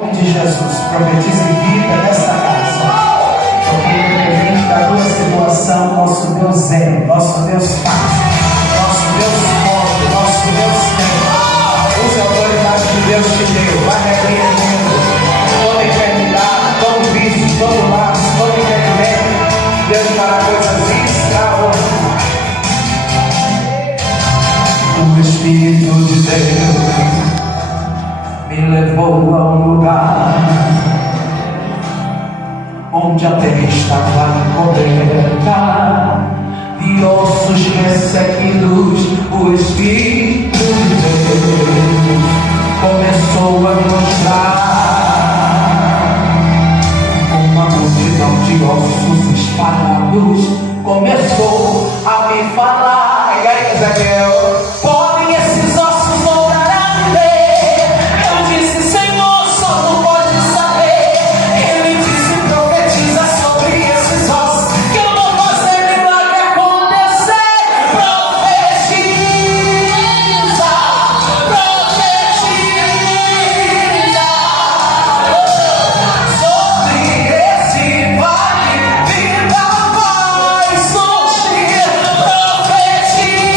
De Jesus, profetize vida nesta casa, porque independente da tua situação, nosso Deus é, nosso Deus faz, nosso Deus pode, nosso Deus tem. Use a autoridade que Deus te deu, vai repreendendo toda enfermidade, todo vício, todo laço, todo impedimento. Deus fará coisas extraordinárias. O Espírito de Deus me levou a um lugar onde a terra estava encoberta de ossos ressequidos. O Espírito de Deus começou a me mostrar uma multidão de ossos espalhados. Começou a me falar, e aí, Ezequiel, podem esses ossos voltar a viver? Eu disse, Senhor, só tu pode saber. Ele disse, profetiza sobre esses ossos, que eu vou fazer milagre acontecer. Profetiza, profetiza sobre esse vale, vida vai surgir. Profetiza.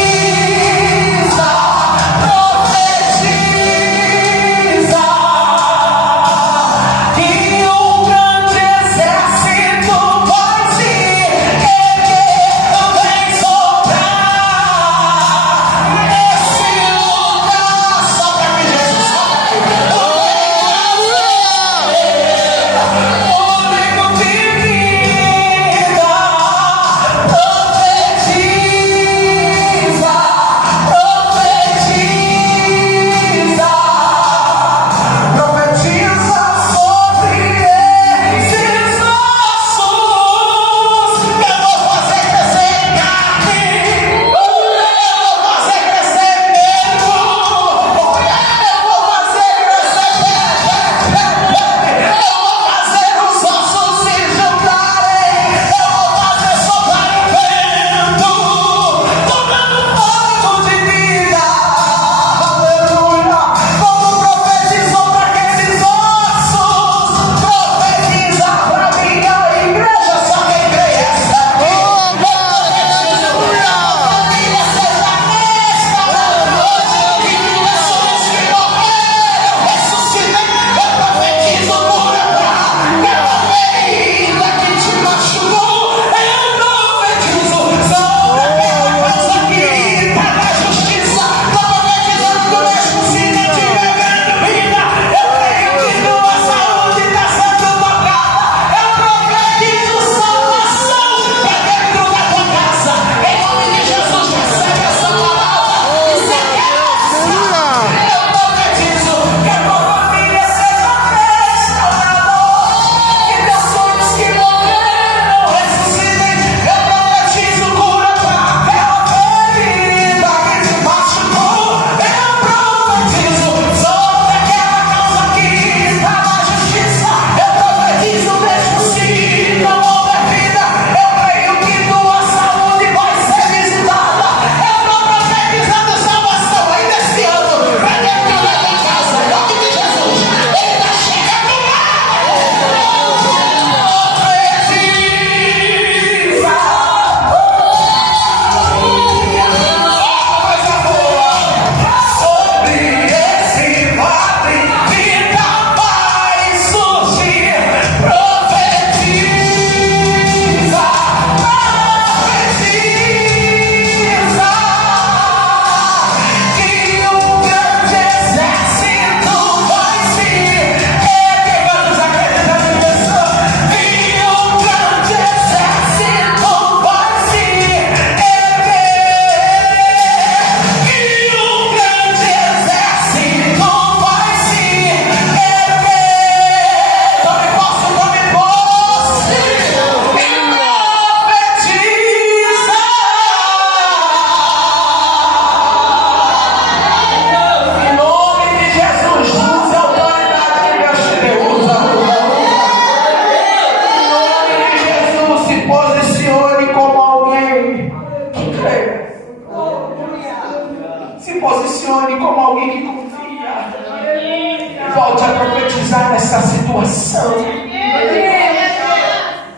oração.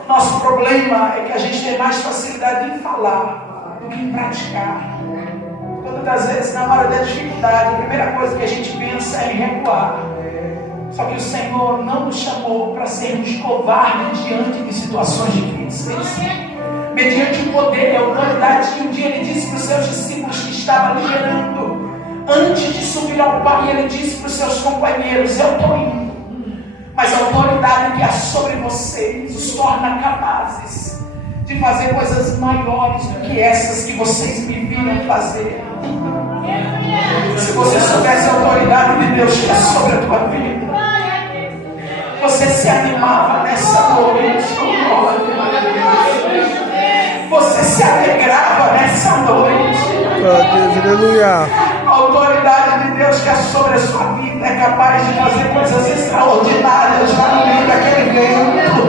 O nosso problema é que a gente tem mais facilidade em falar do que em praticar. Todas as vezes, na hora da dificuldade, a primeira coisa que a gente pensa é em recuar. Só que o Senhor não nos chamou para sermos covardes diante de situações difíceis. Mediante o poder e a autoridade que um dia Ele disse para os seus discípulos que estava liderando, antes de subir ao Pai, Ele disse para os seus companheiros: eu estou indo, mas a autoridade que há sobre vocês os torna capazes de fazer coisas maiores do que essas que vocês me viram fazer. Se você soubesse a autoridade de Deus que é sobre a tua vida, você se animava nessa noite. Você se alegrava nessa noite. Aleluia. A autoridade de Deus que é sobre a sua vida é capaz de fazer coisas extraordinárias lá no meio daquele vento.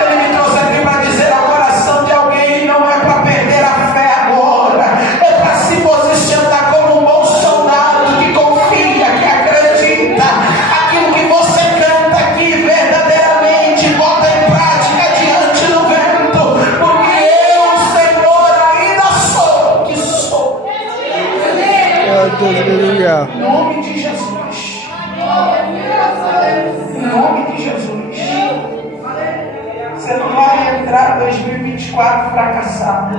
Ele me trouxe aqui para dizer ao coração de alguém: não é para perder a fé agora, é para se posicionar como um bom soldado que confia, que acredita. Aquilo que você canta aqui verdadeiramente bota em prática diante do vento, porque eu, Senhor, ainda sou o que sou. Aleluia. Em nome de Jesus. Em nome de Jesus. Você não vai entrar em 2024 fracassado.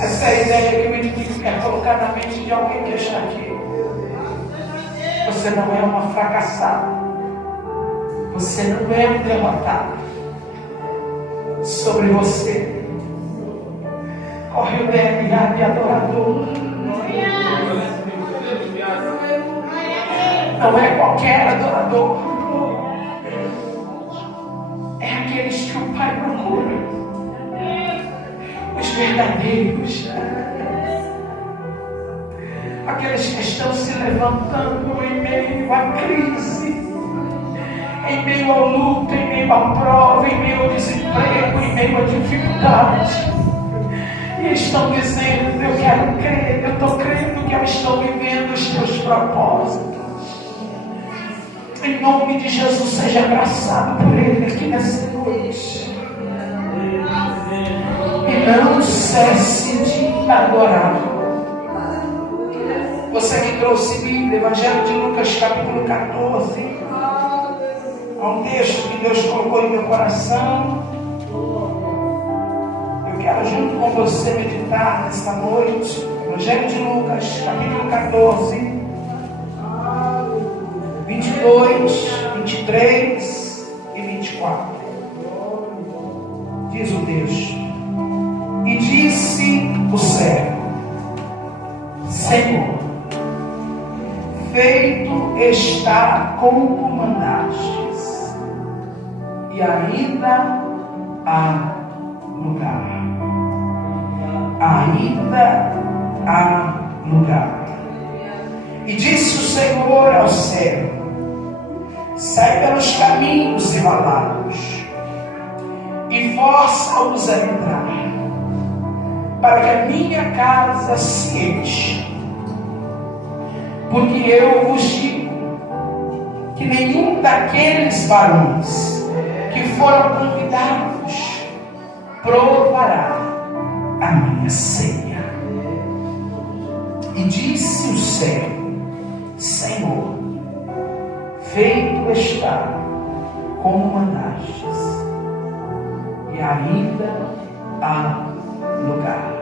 Essa é a ideia que o inimigo quer colocar na mente de alguém que está aqui. Você não é uma fracassada. Você não é um derrotado. Sobre você corre o DNA de adorador. Não é qualquer adorador. É aqueles que o Pai procura. Os verdadeiros. Aqueles que estão se levantando em meio à crise, em meio ao luto, em meio à prova, em meio ao desemprego, em meio à dificuldade. E estão dizendo: eu quero crer, eu estou crendo que eu estou vivendo os teus propósitos. Em nome de Jesus, seja abraçado por Ele aqui nessa noite. E não cesse de adorar. Você me trouxe Bíblia, Evangelho de Lucas, capítulo 14. Há um texto que Deus colocou em meu coração. Eu quero, junto com você, meditar nesta noite. Evangelho de Lucas, capítulo 14. 22, 23 e 24. Diz o texto: e disse o servo: Senhor, feito está como mandastes, e ainda há lugar. Ainda há lugar. E disse o Senhor ao servo: sai pelos caminhos e valados, e força-os a entrar, para que a minha casa se enche. Porque eu vos digo que nenhum daqueles varões que foram convidados provará a minha ceia. E disse o servo: Senhor, feito está como mandastes, e ainda há lugar.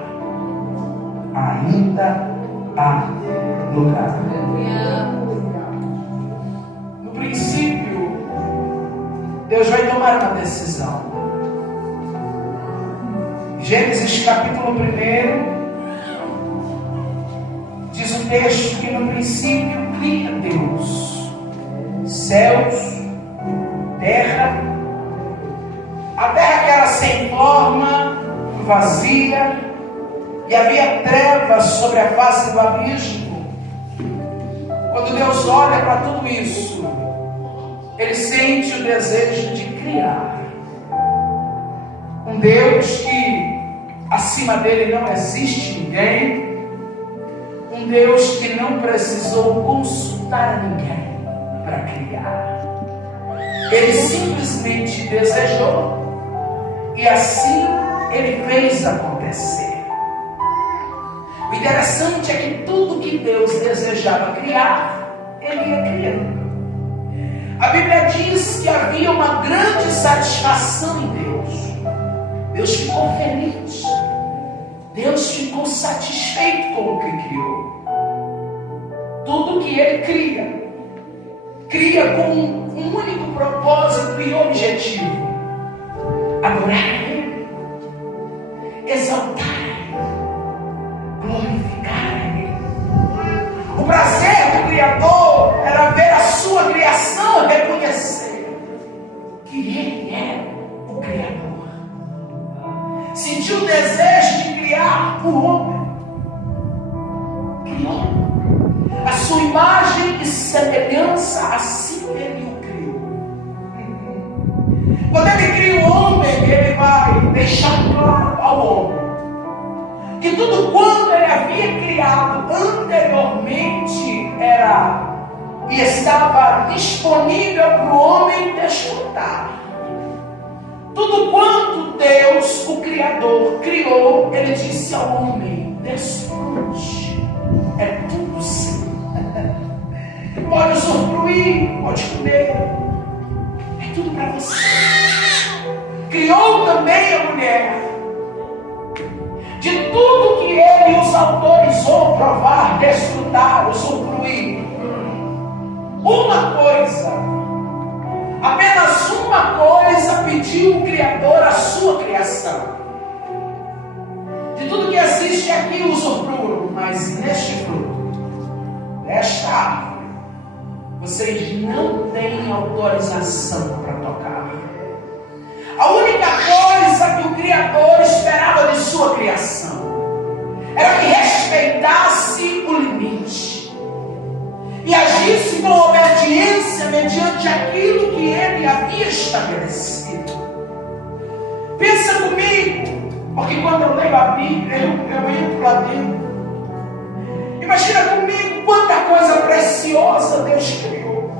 Ainda há lugar. No princípio, Deus vai tomar uma decisão. Gênesis capítulo 1, diz o texto que no princípio cria Deus céus, terra. A terra que era sem forma, vazia, e havia trevas sobre a face do abismo. Quando Deus olha para tudo isso, Ele sente o desejo de criar um Deus que acima dele não existe ninguém, um Deus que não precisou consultar ninguém para criar. Ele simplesmente desejou e assim ele fez acontecer. O interessante é que tudo que Deus desejava criar, ele ia criando. A Bíblia diz que havia uma grande satisfação em Deus. Deus ficou feliz. Deus ficou satisfeito com o que criou. Tudo que ele cria com um único propósito e objetivo: adorar a Ele, exaltar a Ele, glorificar a Ele. O prazer do Criador era ver a sua criação reconhecer que Ele é o Criador. Sentiu o desejo de criar o homem. Criou a sua imagem e semelhança, assim Ele o criou. Quando Ele cria o homem, Ele vai deixar claro ao homem que tudo quanto Ele havia criado anteriormente era e estava disponível para o homem desfrutar. Tudo quanto Deus, o Criador, criou, Ele disse ao homem: desfrute, é tudo seu. Pode usufruir, pode comer, é tudo para você. Criou também a mulher. De tudo que Ele os autorizou provar, desfrutar, usufruir, uma coisa, apenas uma coisa pediu o Criador à sua criação: de tudo que existe aqui usufruam, mas neste fruto, nesta árvore, vocês não têm autorização para tocar. A única coisa que o Criador esperava de sua criação era que respeitasse o limite e agisse com obediência mediante aquilo que Ele havia estabelecido. Pensa comigo, porque quando eu leio a Bíblia, eu entro lá dentro. Imagina comigo quanta coisa preciosa Deus criou.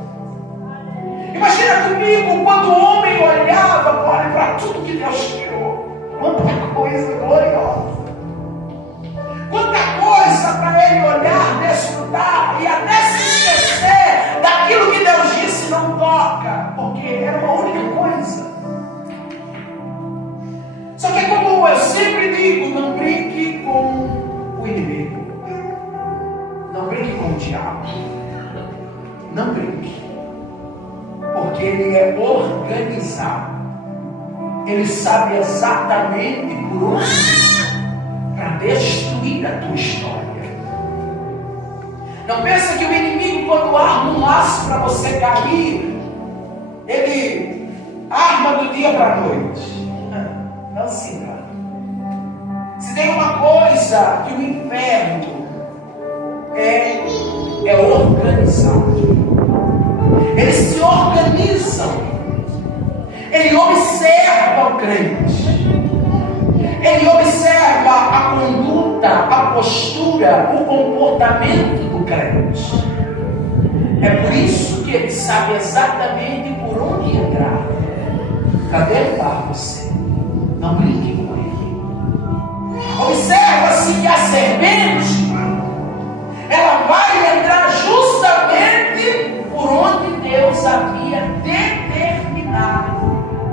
Imagina comigo quando o homem olhava para tudo que Deus criou. Quanta coisa gloriosa. Quanta coisa para ele olhar, desfrutar e até se esquecer daquilo que Deus disse: não toca, porque era uma única coisa. Só que, como eu sempre digo, não brinque com o inimigo, não brinque com o diabo, não brinque, porque ele é organizado, ele sabe exatamente por onde para destruir a tua história. Não pensa que o inimigo, quando arma um laço para você cair, ele arma do dia para a noite. Não se engane. Se tem uma coisa que o inferno é organizado. Eles se organizam. Ele observa o crente. Ele observa a conduta, a postura, o comportamento do crente. É por isso que ele sabe exatamente por onde entrar. Cadê levar você? Não brinque com ele. Observa-se que a serpente, ela vai entrar justamente por onde Deus havia determinado,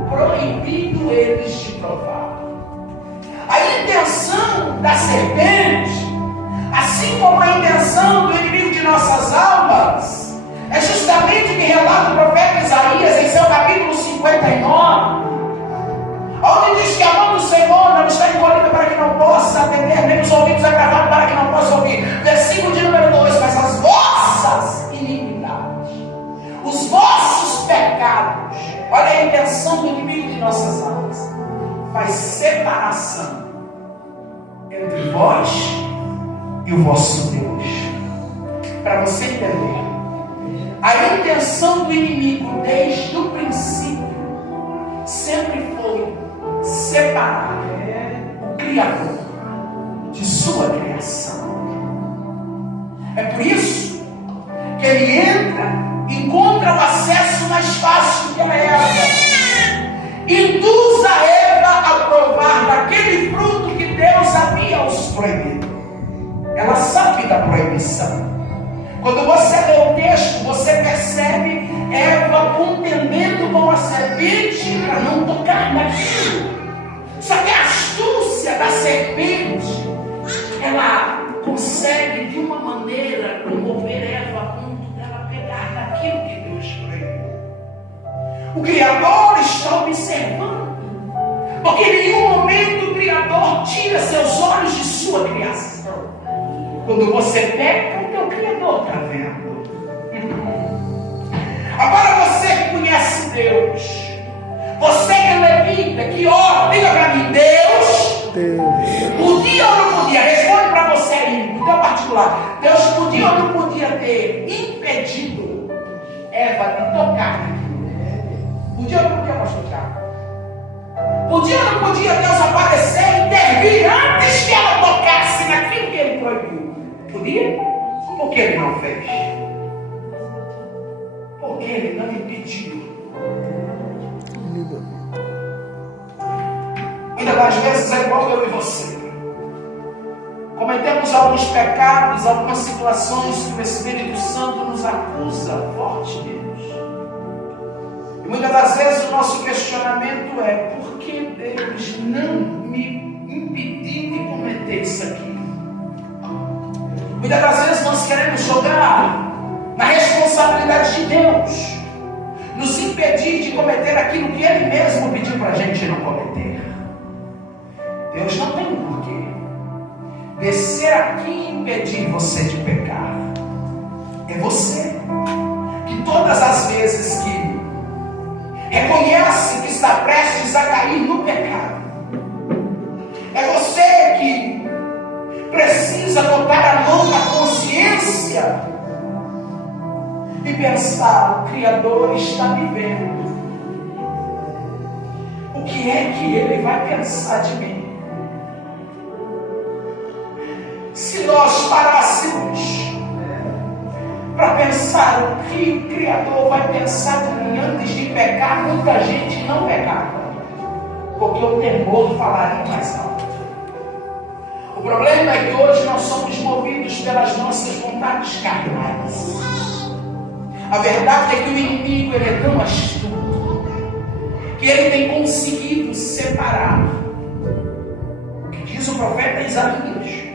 proibido eles de provar. A intenção da serpente, assim como a intenção do inimigo de nossas almas, é justamente o que relata o profeta Isaías em seu capítulo 59, onde diz que a mão do Senhor não está encolhida para que não possa atender, nem os ouvidos agravados para que não possa ouvir. Versículo de número 2: mas as vossas iniquidades, os vossos pecados, olha a intenção do inimigo de nossas almas, faz separação entre vós e o vosso Deus. Para você entender, a intenção do inimigo desde o princípio sempre foi separar o Criador de sua criação. É por isso que ele entra, encontra o acesso mais fácil, que é proibido. Ela sabe da proibição. Quando você lê o texto, você percebe Eva contendendo com a serpente para não tocar naquilo. Só que a astúcia da serpente, ela consegue de uma maneira promover Eva a ponto dela pegar naquilo que Deus proibiu. O Criador está observando, porque em nenhum momento o Criador tira seus olhos de sua criação. Quando você peca, o teu Criador está vendo. Agora você que conhece Deus, você que é levita, que ora, diga para mim, Deus podia ou não podia? Responde para você aí, no teu particular. Deus podia ou não podia ter impedido Eva de tocar naquilo? Podia ou não podia, pastor Tiago? Podia ou não podia Deus aparecer e intervir antes que ela tocasse naquilo que ele proibiu? Podia? Por que ele não fez? Porque ele não impediu. Muitas das vezes é igual eu e você. Cometemos alguns pecados, algumas situações que o Espírito Santo nos acusa fortemente. E muitas das vezes o nosso questionamento é: por que Deus não me impediu de cometer isso aqui? Muitas das vezes nós queremos jogar na responsabilidade de Deus, nos impedir de cometer aquilo que Ele mesmo pediu para a gente não cometer. Deus não tem porquê descer aqui e impedir você de pecar. É você que todas as vezes que reconhece que está prestes a cair no pecado, é você que precisa botar a mão na consciência e pensar: o Criador está me vendo. O que é que Ele vai pensar de mim? Se nós parássemos para pensar o que o Criador vai pensar de mim antes de pecar, muita gente não pecava, porque o temor falaria mais alto. O problema é que hoje nós somos movidos pelas nossas vontades carnais. A verdade é que o inimigo, ele é tão astuto que ele tem conseguido separar. O que diz o profeta Isaías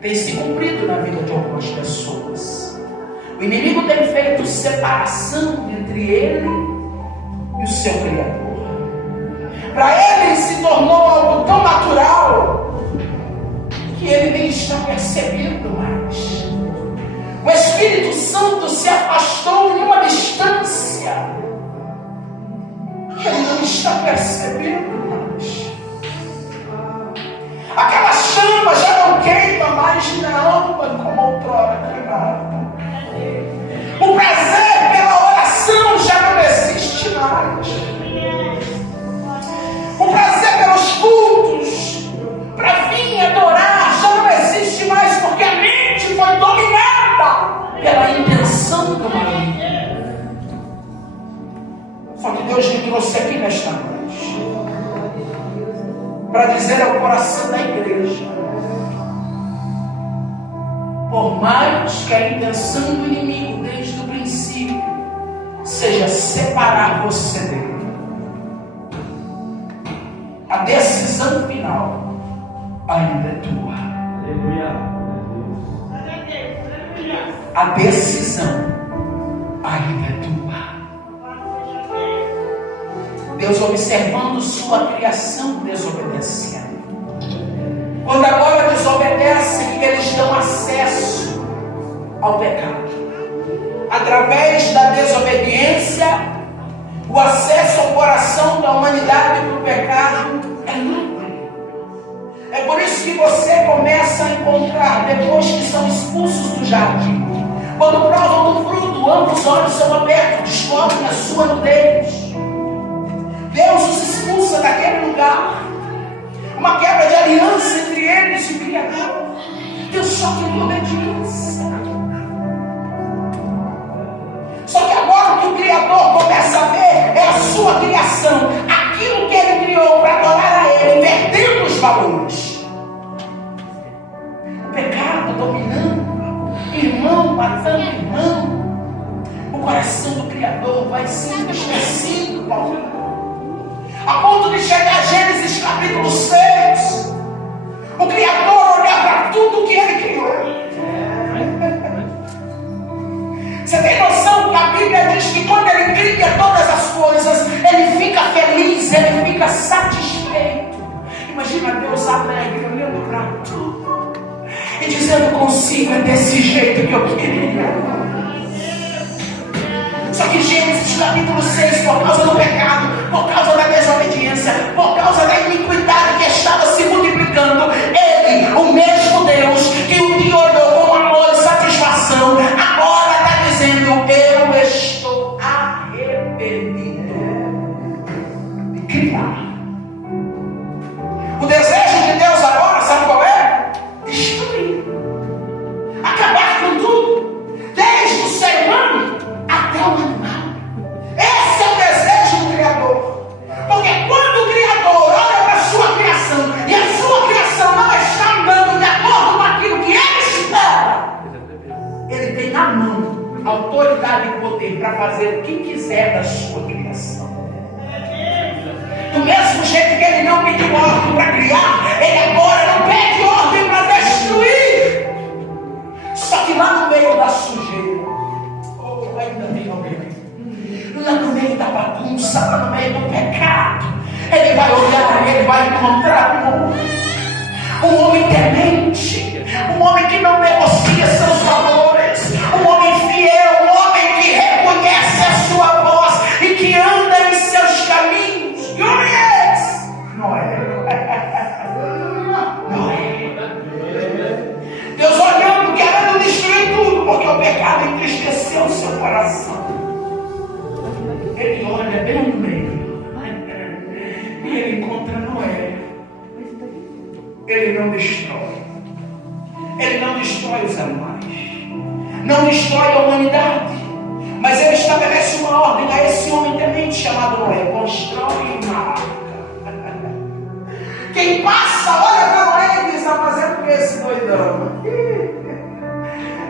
tem se cumprido na vida de algumas pessoas. O inimigo tem feito separação entre ele e o seu Criador. Para ele se tornou algo tão natural que ele nem está percebendo mais. O Espírito Santo se afastou em uma distância que ele não está percebendo mais. Aquela chama já não queima mais na alma como outrora queimava. O prazer pela oração já não existe mais. O prazer pelos cultos para vir adorar já não existe mais, porque a mente foi dominada pela intenção do maligno. Só que Deus me trouxe aqui nesta noite para dizer ao coração da igreja: por mais que a intenção do inimigo desde o princípio seja separar você dele, a decisão final ainda é tua. A decisão ainda é tua. Deus observando sua criação desobedecendo. Quando agora desobedecem, eles dão acesso ao pecado. Através da desobediência, o acesso ao coração da humanidade para o pecado é livre. É por isso que você começa a encontrar, depois que são expulsos do jardim, quando provam do fruto, ambos os olhos são abertos, descobrem a sua nudez. Deus os expulsa daquele lugar. Uma quebra de aliança entre eles e o Criador. Deus só queria obediência. Só que agora o que o Criador começa a ver é a sua criação. Aquilo que Ele criou para adorar a Ele, perdendo os valores. vai sendo esquecido, Paulo. A ponto de chegar a Gênesis capítulo 6. O Criador olhar para tudo que Ele criou. Você tem noção que a Bíblia diz que quando Ele cria todas as coisas, Ele fica feliz, Ele fica satisfeito. Imagina Deus alegre, olhando para tudo e dizendo consigo, é desse jeito que eu queria. Só que Gênesis capítulo 6, por causa do pecado, por causa da desobediência, por causa da iniquidade que estava se multiplicando, Ele, o mesmo Deus que um dia olhou com amor e satisfação, agora está dizendo, eu estou arrependido de criar. O desejo de Deus agora, sabe qual é? Destruir, acabar com tudo, desde o ser humano até o animal. Esse é o desejo do Criador. Porque quando o Criador olha para a sua criação e a sua criação não está andando de acordo com aquilo que Ele espera, Ele tem na mão autoridade e poder para fazer o que quiser da sua criação. Do mesmo jeito que Ele não pediu ordem para criar, Ele agora não pede ordem para destruir. Só que lá no meio da sujeira, ainda tem alguém, lá no meio da bagunça, lá no meio do pecado, Ele vai olhar e Ele vai encontrar um homem temente, um homem que não negocia seus valores, um homem fiel, um homem que reconhece a sua voz e que anda em seus caminhos. Noé. Deus olhando, querendo destruir tudo, porque o pecado entristeceu o seu coração. Ele olha bem no meio e ele encontra Noé. Ele não destrói. Ele não destrói os animais, não destrói a humanidade, mas ele estabelece uma ordem a esse homem temente chamado Noé: constrói uma arca. Quem passa olha para Noé e diz: está fazendo o que esse doidão?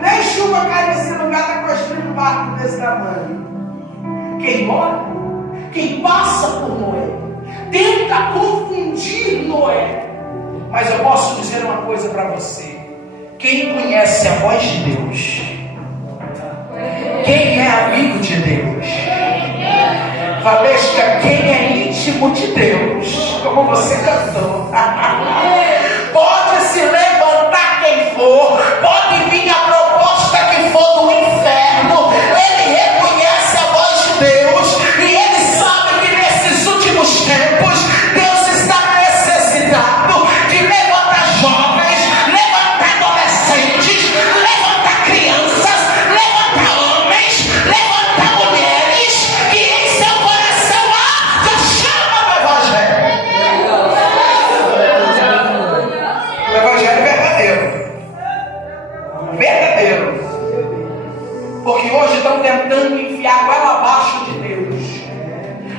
Nem chuva cai nesse lugar, está construindo um barco desse tamanho. Quem olha, quem passa por Noé, tenta confundir Noé. Mas eu posso dizer uma coisa para você: quem conhece a voz de Deus, quem é amigo de Deus, Valesca, quem é íntimo de Deus, como você cantou, pode se levantar quem for, pode vir a proposta que for do inferno, ele reconhece a voz de Deus e ele sabe que nesses últimos tempos Deus está necessitado de levantar jovens, levantar adolescentes, levantar crianças, levantar homens, levantar mulheres que em seu coração arde a chama do Evangelho. O Evangelho é verdadeiro. Verdadeiro. Porque hoje estão tentando enfiar a goela abaixo de Deus,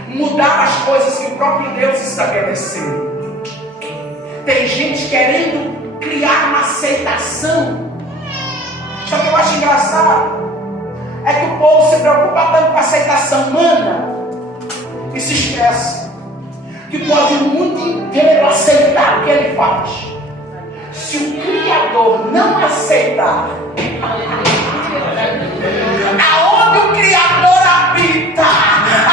mudar as coisas que o próprio Deus estabeleceu. Tem gente querendo criar uma aceitação. Só que eu acho engraçado é que o povo se preocupa tanto com a aceitação humana e se esquece que pode o mundo inteiro aceitar o que ele faz. Se o Criador não aceitar, aonde o Criador habita,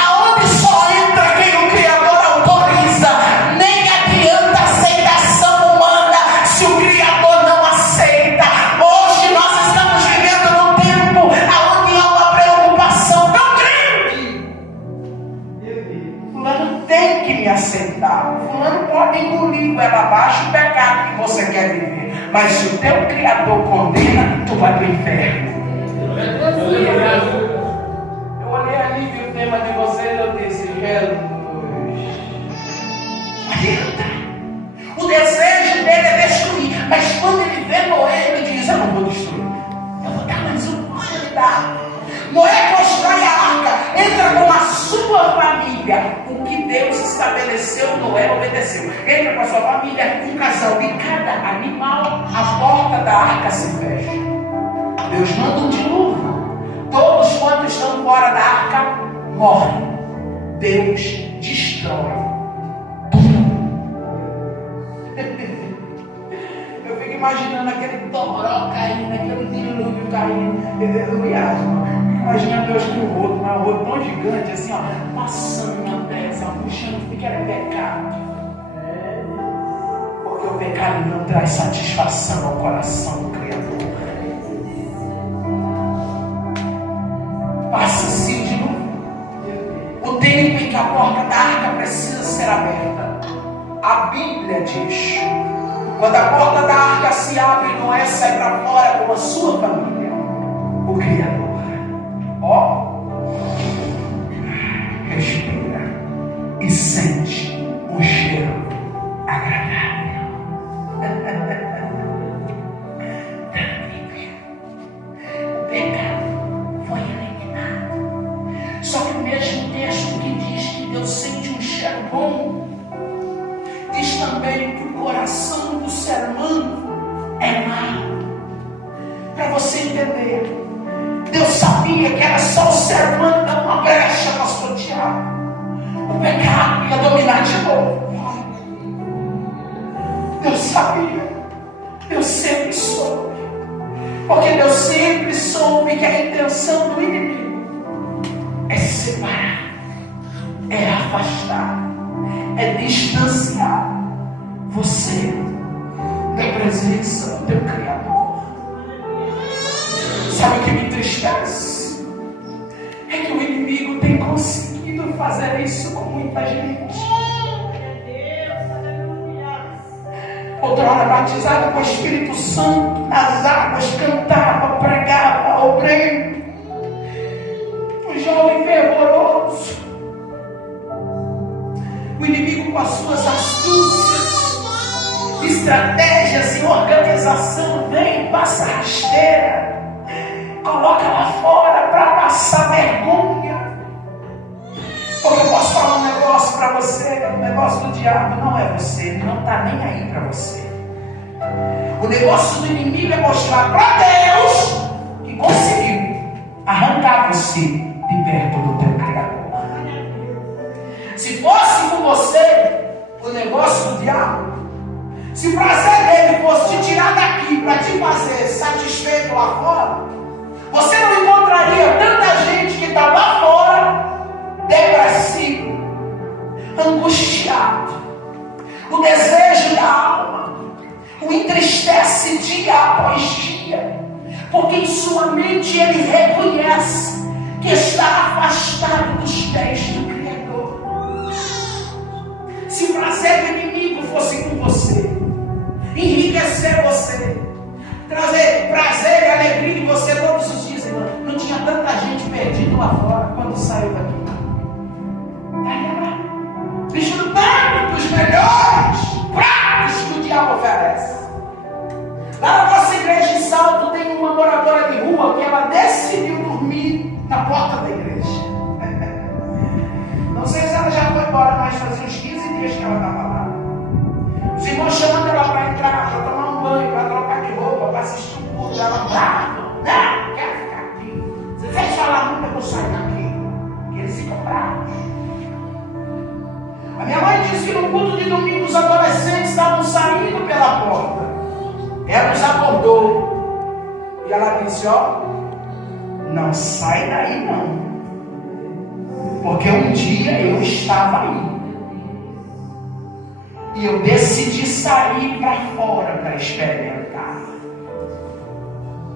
aonde só entra quem o Criador autoriza, nem adianta aceitação humana se o Criador não aceita. Hoje nós estamos vivendo num tempo onde há uma preocupação tão grande. Fulano tem que me aceitar. Fulano pode engolir goela abaixo o pecado que você quer viver, mas se o teu Criador condena, tu vai para o inferno. Eu olhei ali, vi o tema de vocês, eu disse: Jesus. O desejo dele é destruir, mas quando ele vê Noé, ele diz: eu não vou destruir, eu vou dar mais uma oportunidade. Noé constrói a arca, entra com a sua família. O que Deus estabeleceu, Noé obedeceu. Entra com a sua família, um casal de cada animal, a porta da arca se fecha. Deus manda um dilúvio. Todos quantos estão fora da arca morre, Deus destrói Eu fico imaginando aquele toró caindo, aquele dilúvio caindo. Eu viajo, imagina Deus com o rodo, mas o rodo tão gigante assim, ó, passando na terra, puxando tudo que era pecado. Porque o pecado não traz satisfação ao coração do Criador. Passa-se o dilúvio. O tempo em que a porta da arca precisa ser aberta. A Bíblia diz: quando a porta da arca se abre, Noé sai para fora com a sua família. O Criador, respira e sente um cheiro agradável. O pecado foi eliminado. Só que o mesmo texto que diz que Deus sente um cheiro bom, diz também que o coração do ser humano é mau. Para você entender, Deus sabia que era só o ser humano dar uma brecha para o diabo. O pecado ia dominar de novo. Deus sabia. Deus sempre soube. Porque Deus sempre soube que a intenção do inimigo é separar, é afastar, é distanciar você da presença do teu Criador. Sabe o que me entristece? É que o inimigo tem conseguido fazer isso com muita gente. Outrora batizado com o Espírito Santo, nas águas, cantava, pregava, obreiro, um jovem fervoroso. O inimigo, com as suas astúcias, estratégias e organização, vem, passa rasteira, coloca lá fora para passar vergonha. Porque eu posso falar um negócio para você: o negócio do diabo não é você, ele não está nem aí para você. O negócio do inimigo é mostrar para Deus que conseguiu arrancar você de perto do teu Criador. Se fosse com você o negócio do diabo, se o prazer dele fosse te tirar daqui para te fazer satisfeito lá fora, você não encontraria tanta gente que está lá fora depressivo, angustiado. O desejo da alma o entristece dia após dia, porque em sua mente ele reconhece que está afastado dos pés do Criador. Se o prazer do inimigo fosse com você, enriquecer você, trazer prazer e alegria em você todos os dias, irmão, não tinha tanta gente perdida lá fora quando saiu daqui. Desfrutando dos melhores pratos que o diabo oferece. Lá na nossa igreja em Salto tem uma moradora de rua que ela decidiu dormir na porta da igreja. Não sei se ela já foi embora, mas fazia uns 15 dias que ela estava lá. Os irmãos chamando ela para entrar, para tomar um banho, para trocar de roupa, para assistir um culto. Ela brava: não, quero ficar aqui. Se vocês falar muito, eu vou sair daqui. E eles ficam bravos. A minha mãe disse que no culto de domingo os adolescentes estavam saindo pela porta. Ela nos acordou e ela disse: não sai daí não, porque um dia eu estava aí e eu decidi sair para fora para experimentar.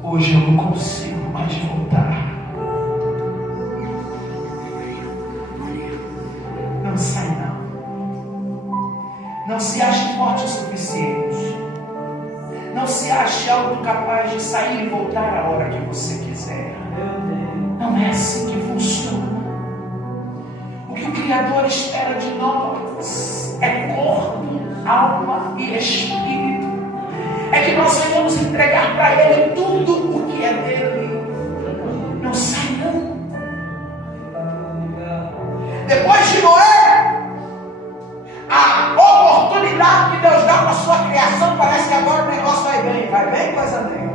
Hoje eu não consigo mais voltar. Não sai não. Não se ache forte o suficiente. Não se ache autocapaz de sair e voltar a hora que você quiser. Não é assim que funciona. O que o Criador espera de nós é corpo, alma e espírito. É que nós venhamos entregar para Ele tudo o que é dele. Não sai não. Depois de Noé, a oportunidade que Deus dá para a sua criação, parece que agora o negócio vai bem, coisa bem.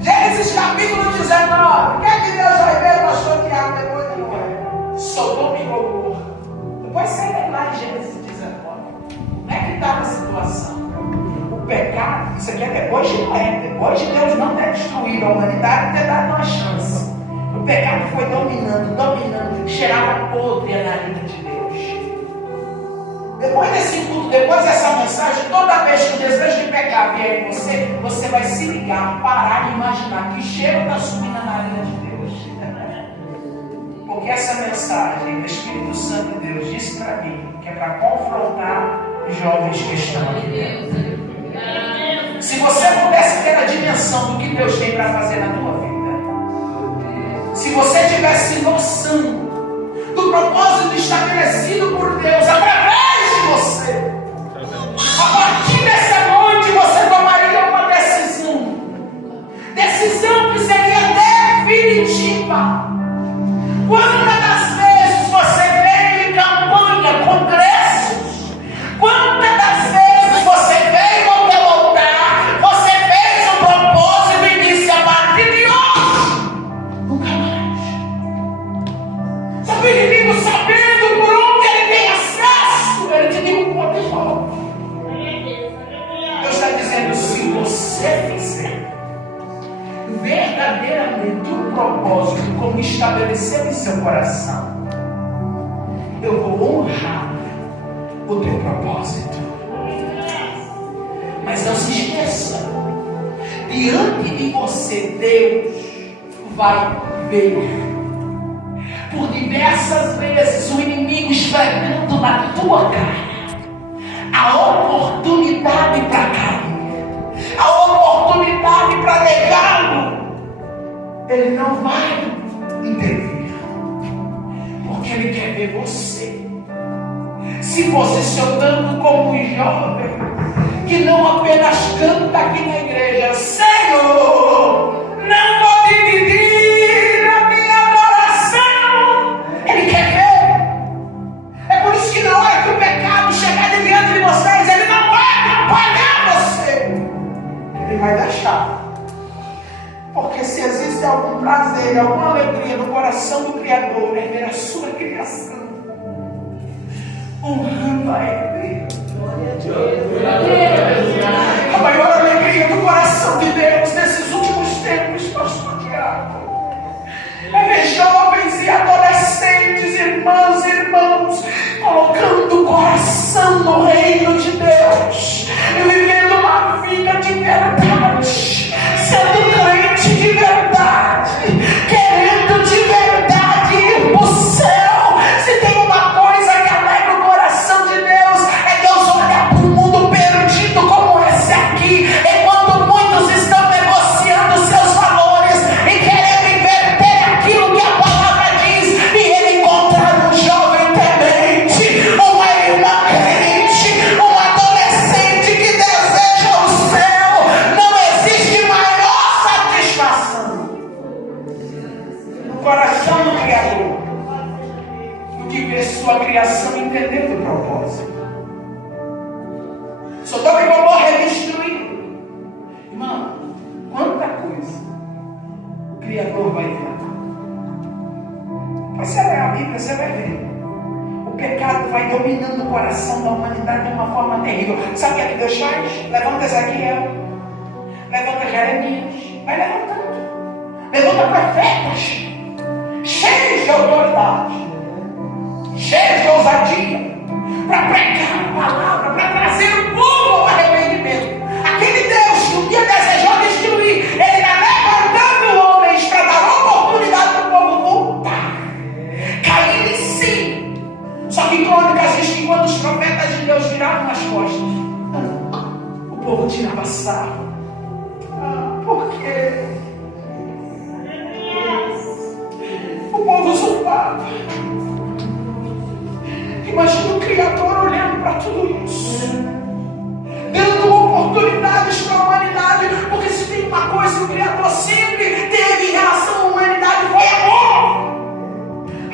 Gênesis capítulo 19, o que é que Deus vai ver, pastor Tiago, depois de Noé? é depois de Noé, depois de Deus não ter destruído a humanidade, ter dado uma chance. O pecado foi dominando, cheirava podre a narina de Deus. Depois desse culto, depois dessa mensagem, toda vez que o desejo de pecar vier em você, você vai se ligar, parar e imaginar que cheiro está subindo na narina de Deus. Porque essa mensagem do Espírito Santo de Deus disse para mim que é para confrontar os jovens que estão aqui dentro. Se você pudesse ter a dimensão do que Deus tem para fazer na tua vida, se você tivesse noção do propósito estabelecido por Deus através de você, a partir dessa noite você tomaria uma decisão que seria definitiva. Quantas das vezes você veio em campanha, congressos? Quantas das vezes você veio ao teu altar? Você fez um propósito e disse a partir de hoje, nunca mais. Sabe o inimigo, sabendo por onde ele tem acesso, ele te deu um ponto de volta. Deus está dizendo, se você fizer verdadeiramente um propósito como estabeleceu em seu coração, eu vou honrar o teu propósito. Mas não se esqueça, diante de você Deus vai ver. Por diversas vezes o inimigo esfregando na tua cara a oportunidade para cair, a oportunidade para negá-lo. Ele não vai intervir, porque ele quer ver você se posicionando como um jovem que não apenas canta aqui na igreja, Senhor, não vou dividir a minha adoração. Ele quer ver. É por isso que na hora que o pecado chegar diante de vocês, ele não vai atrapalhar você, ele vai deixar. Porque se existe algum prazer, alguma alegria no coração do Criador, é ver a sua criação honrando a Ele. A maior alegria do coração de Deus nesses últimos tempos, pastor Tiago, é ver jovens e adolescentes, irmãs e irmãos, colocando o coração no reino de Deus e vivendo uma vida de verdade, sendo crente de verdade, querendo de verdade ir para o céu. Se tem uma coisa que alegra o coração de Deus, é Deus olhar para um mundo perdido como esse aqui, enquanto muitos estão negociando seus valores e querendo inverter aquilo que a palavra diz, e ele encontrar um jovem temente, uma irmã crente, um adolescente que deseja o céu. Não existe maior satisfação no coração do Criador do que ver sua criação entendendo o propósito. Sodoma e Gomorra é destruído. Irmão, quanta coisa o Criador vai ver. Você vai ler a Bíblia, você vai ver. O pecado vai dominando o coração da humanidade de uma forma terrível. Sabe o que é que Deus faz? Levanta Ezequiel, levanta Jeremias, vai levantando. Levanta profetas cheios de autoridade, cheios de ousadia, para pregar a palavra, para trazer o povo ao arrependimento. Aquele Deus que um dia desejou destruir, ele está levantando homens para dar oportunidade para o povo voltar, cair em si. Só que Crônicas diz que quando os profetas de Deus viraram as costas, o povo tirava sarro. Por quê? O povo usurpava. Imagina o Criador olhando para tudo isso, dando oportunidades para a humanidade, porque se tem uma coisa que o Criador sempre teve em relação à humanidade, foi amor.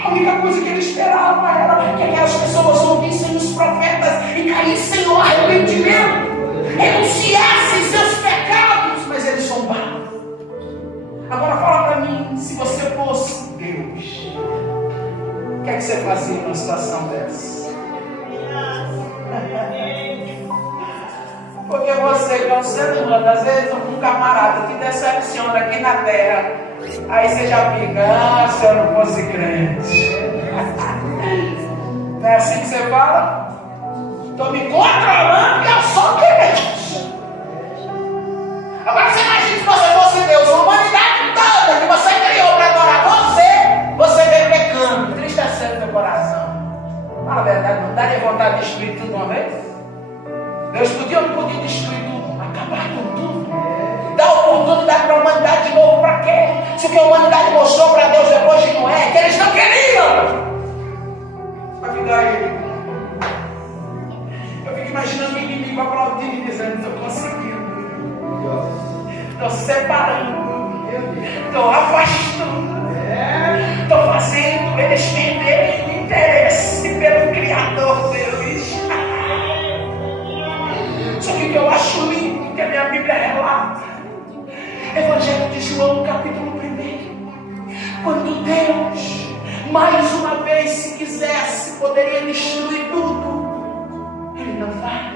A única coisa que ele esperava era que aquelas pessoas ouvissem os profetas e caíssem no arrependimento, renunciassem seus pecados, mas eles zombaram. Agora fala para mim, se você fosse Deus, o que é que você fazia numa situação dessa? Porque você, que é um ser humano, às vezes um camarada te decepciona aqui na terra, aí você já fica, se eu não fosse crente. Não é assim que você fala? Estou me controlando porque eu sou crente. Agora você imagina se você fosse Deus, a humanidade toda que você criou para adorar você vem pecando, entristecendo teu coração. Fala a verdade, não daria vontade de destruir tudo uma vez? Deus podia ou não podia destruir tudo, acabar com tudo, dar oportunidade para a humanidade de novo, para quê? Se o que a humanidade mostrou para Deus depois de Noé, que eles não queriam. Vai ficar aí. Eu fico imaginando o inimigo aplaudindo, dizendo: estou conseguindo, estou separando, estou afastando, estou fazendo eles perderem interesse pelo Criador Deus. Só que o que eu acho lindo, que a minha Bíblia relata, Evangelho de João, capítulo 1, quando Deus, mais uma vez, se quisesse, poderia destruir tudo. Ele não faz,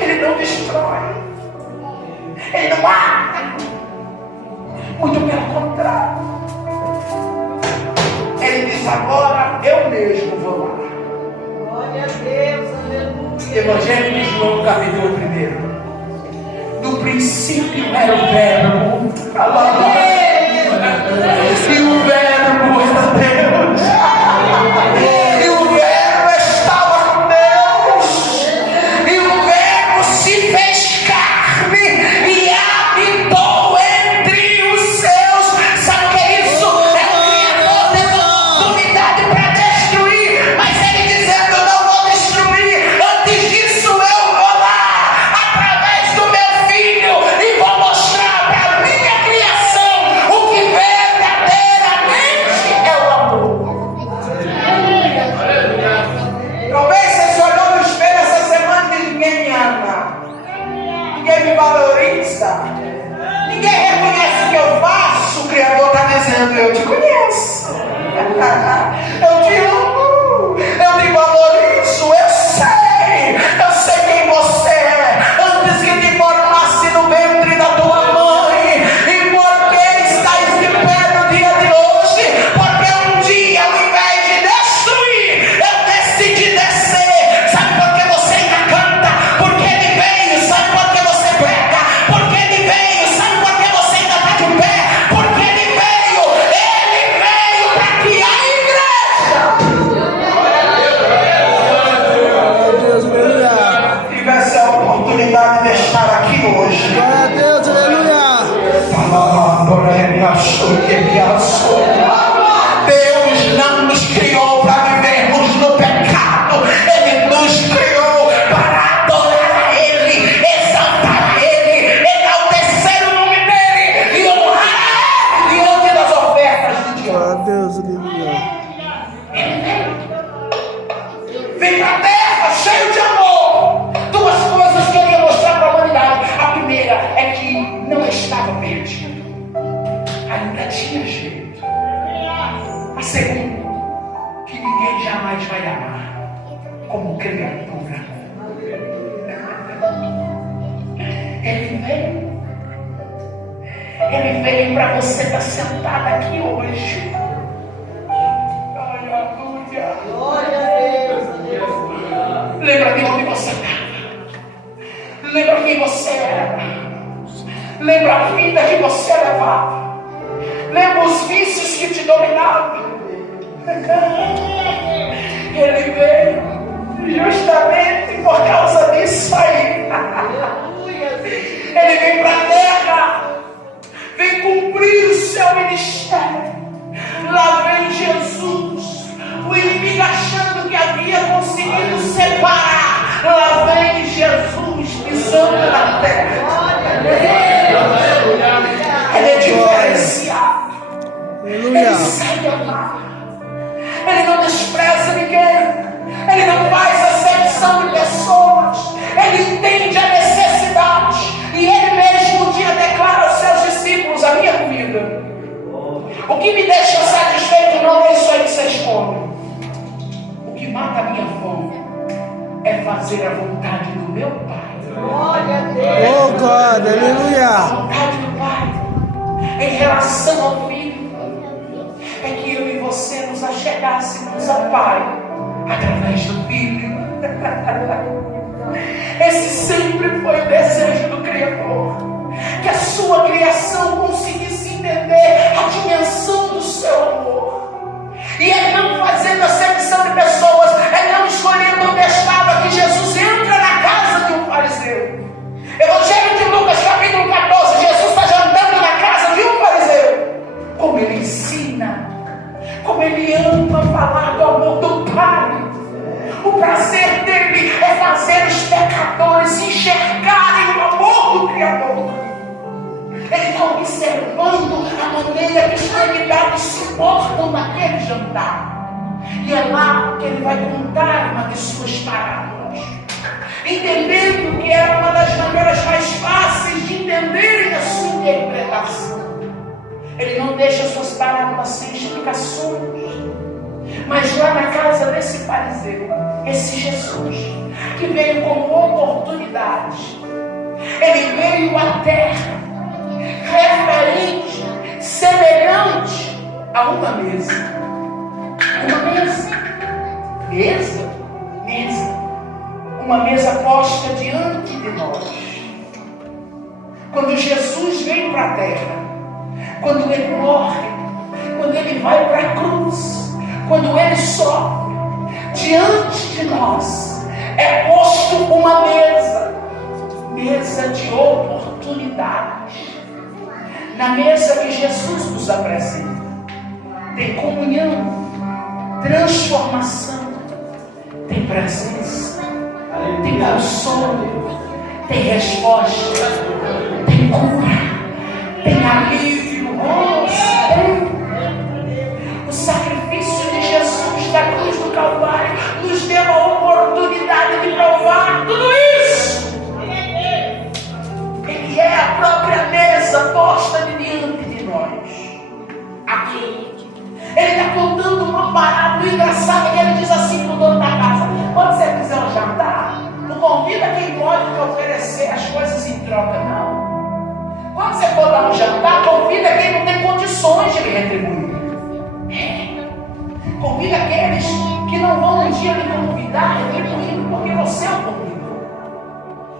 Ele não destrói, Ele não mata, muito pelo contrário. Ele diz: agora eu mesmo vou lá. Glória a Deus, aleluia. Evangelho de João, capítulo 1. No princípio era o Verbo, e o Verbo era Deus, e o Verbo estava com Deus, e o Verbo se fez carne e habitou entre os seus. Sabe o que é isso? É o Criador tendo oportunidade para destruir, mas ele dizendo: eu não vou destruir, antes disso eu vou lá, através do meu filho, e vou mostrar para a minha criação o que verdadeiramente é o amor. Talvez você se olhou no espelho essa semana e diz: ninguém me ama, ninguém me valoriza, ninguém reconhece o que eu faço. O Criador está dizendo: eu te conheço, eu te amo, eu te valorizo, eu sei quem você é, antes que te formasse no ventre da tua mãe. E por que estás de pé no dia de hoje? Porque um dia, ao invés de destruir, eu decidi descer. Sabe por que você ainda canta? Porque ele veio. Sabe por que você prega? Porque ele veio. Sabe por que você ainda está de pé? Porque ele veio para criar a igreja. Deus, aleluia. Tivesse a oportunidade de estar aqui hoje, Glória a Deus, aleluia. Deus não nos criou para vivermos no pecado, Ele nos criou para adorar a Ele, exaltar a Ele, enaltecer o nome dEle e honrar a Ele diante das ofertas de Deus. Glória a Deus, aleluia. Vem para a terra cheio de amor. Duas coisas que eu queria mostrar para a humanidade. A primeira é que não estava perdido, ainda tinha jeito. A segunda, que ninguém jamais vai amar como criatura. Ele veio para você estar sentado aqui hoje. Aleluia. Glória a Deus, aleluia. Lembra de onde você estava. Lembra quem você era. Lembra a vida que você levava. Lembra os vícios que te dominavam. Ele veio justamente por causa disso aí. Ele vem para a terra, vem cumprir o seu ministério. Lá vem Jesus, o inimigo achando que havia conseguido separar. Lá vem Jesus pisando na terra. Ele é diferenciado. Ele Aleluia. sabe amar. Ele não despreza ninguém. Ele não faz acepção de pessoas. Ele entende a necessidade. E ele mesmo um dia declara aos seus discípulos: a minha comida, o que me deixa satisfeito não é isso aí que vocês comem. O que mata a minha fome é fazer a vontade do meu Pai. Glória a Deus. Oh, God, aleluia. A vontade do Pai em relação ao Filho é que eu e você nos achegássemos ao Pai através do Filho. Esse sempre foi o desejo do Criador, que a sua criação conseguisse entender a dimensão do seu amor. E é não fazendo acepção de pessoas, é não escolhendo onde estava que Jesus entra na casa de um fariseu. Evangelho de Lucas, capítulo 14, Jesus está jantando na casa de um fariseu. Como ele ensina, como ele ama falar do amor do Pai. O prazer dele é fazer os pecadores enxergarem o amor do Criador. Ele está observando a maneira que os convidados se portam naquele jantar. E é lá que ele vai contar uma de suas parábolas, entendendo que era uma das maneiras mais fáceis de entenderem a sua interpretação. Ele não deixa suas parábolas sem explicações. Mas lá na casa desse fariseu, esse Jesus, que veio como oportunidade, ele veio à terra referente, semelhante a uma mesa. Uma mesa. Mesa. Uma mesa posta diante de nós. Quando Jesus vem para a terra, quando ele morre, quando ele vai para a cruz, quando ele sofre, diante de nós é posto uma mesa de oportunidades. Na mesa que Jesus nos apresenta, tem comunhão, transformação, tem presença, tem consolo, tem resposta, tem cura, tem alívio. O sacrifício de Jesus da cruz do Calvário nos deu a oportunidade de provar tudo isso. Ele é a própria mesa posta diante de nós. Aqui, ele está contando uma parábola engraçada que ele diz assim para o dono da casa: quando você fizer um jantar, não convida quem pode te oferecer as coisas em troca, não. Quando você for dar um jantar, convida quem não tem condições de lhe retribuir. Convida aqueles que não vão um dia lhe convidar, retribuindo porque você o convidou.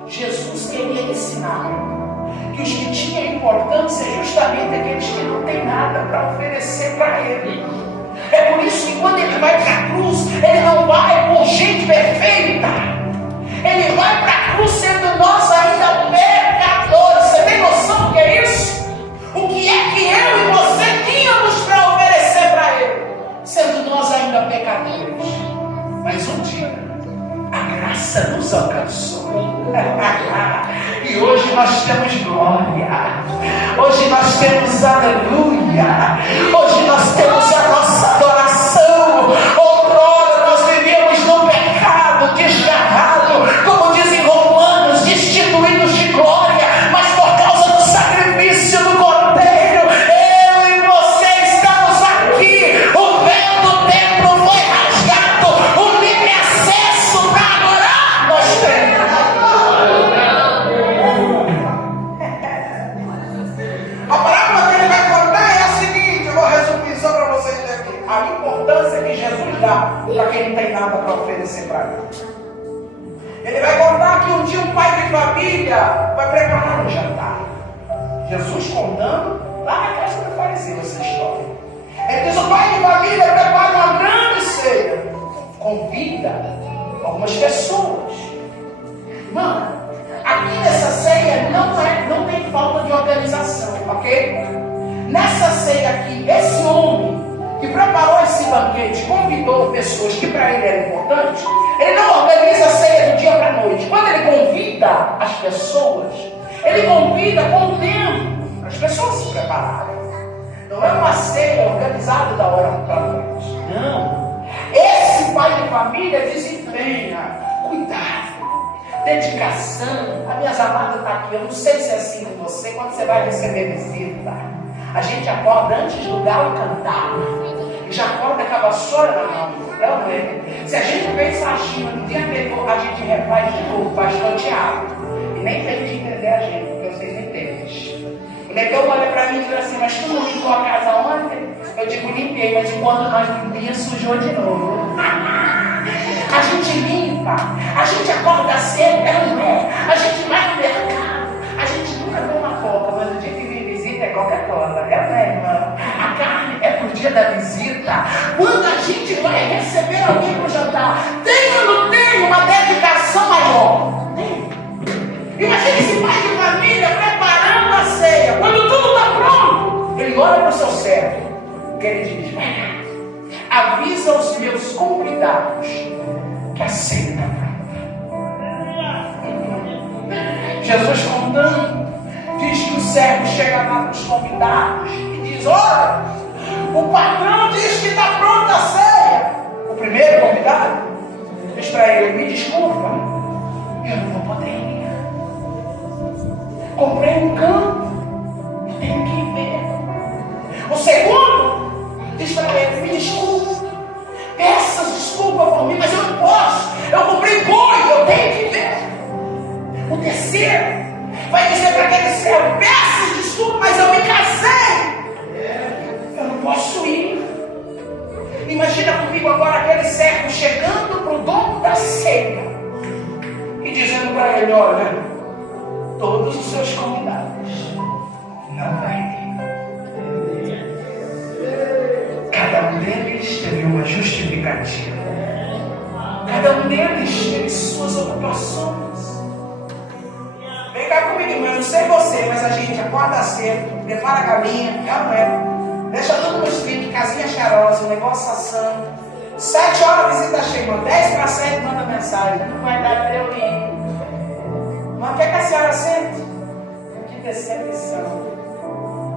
Jesus queria ensinar que os que tinham importância é justamente aqueles que não têm nada para oferecer para Ele. É por isso que quando Ele vai para a cruz, Ele não vai por gente perfeita. Ele vai para a cruz sendo nós ainda pecadores. Você tem noção do que é isso? O que é que eu e você tínhamos para oferecer para Ele, sendo nós ainda pecadores? Mas um dia a graça nos alcançou. E hoje nós temos glória. Hoje nós temos aleluia. Hoje nós temos a nossa adoração. Outrora nós vivíamos no pecado, desgarrado, como dizem Romanos, destituídos de glória. Mas por causa do sacrifício do Cordeiro, eu e você estamos aqui. O véu do templo foi rasgado. O livre acesso para adorar nós temos. A parábola que ele vai contar é a seguinte, eu vou resumir só para vocês verem a importância que Jesus dá para quem não tem nada para oferecer para ele. Ele vai contar que um dia um pai de família vai preparar um jantar. Jesus contando lá na casa do fariseu essa história. Ele diz: o pai de família prepara uma grande ceia, convida algumas pessoas. Mano, aqui nessa ceia não tem falta de organização, ok? Nessa ceia aqui, esse homem que preparou esse banquete, convidou pessoas que para ele eram importantes. Ele não organiza a ceia do dia para a noite. Quando ele convida as pessoas, ele convida com tempo para as pessoas se prepararem. Não é uma ceia organizada da hora para a noite. Não. Esse pai de família desempenha cuidado, dedicação. A minha amada está aqui. Eu não sei se é assim com você. Quando você vai receber visita, a gente acorda antes do galo cantar. E já acorda com a vassoura na mão. Não é? Se a gente fez faxina no dia anterior, a gente refaz de novo, pastor Tiago. E nem tem de entender a gente, porque vocês não entendem. O negão olha para mim e diz assim, mas tu não limpou a casa ontem? Eu digo, limpei, mas enquanto nós limpamos, sujou de novo. A gente limpa, a gente acorda cedo, não é? A gente vai no mercado, a gente nunca vê uma coca, mas o dia que vem visita é Coca-Cola, irmã? A carne é pro dia da visita. Quando a gente vai receber alguém pro jantar, tem ou não tem uma dedicação maior? Tem. Imagine esse pai de família preparando a ceia. Quando tudo está pronto, ele olha para o seu servo, que ele diz, vai lá, avisa os meus convidados que a ceia está pronta. Jesus contando, diz que o servo chega lá para os convidados e diz, olha, o patrão diz que está pronta a ceia. O primeiro convidado diz para ele, me desculpa, eu não vou poder ir. Comprei um campo, eu tenho que ir ver. O segundo diz para ele, me desculpa, peça desculpa por mim, mas eu não posso. Eu comprei boi, eu tenho que ver. O terceiro vai dizer para aquele servo, peça desculpa, mas eu me casei. Eu não posso ir. Imagina comigo agora aquele servo chegando para o dono da ceia e dizendo para ele, olha, todos os seus convidados não vão vir. Cada um deles teve uma justificativa. Cada um deles teve suas ocupações. Vem cá comigo, irmão. Eu não sei você, mas a gente acorda cedo, prepara a caminha, não é? Deixa tudo nos trinques, casinha cheirosa, o negócio assando. 7 horas a visita chega, 10 para 7 manda mensagem. Não vai dar para eu ir. Mas quer que a senhora sente? Que decepção.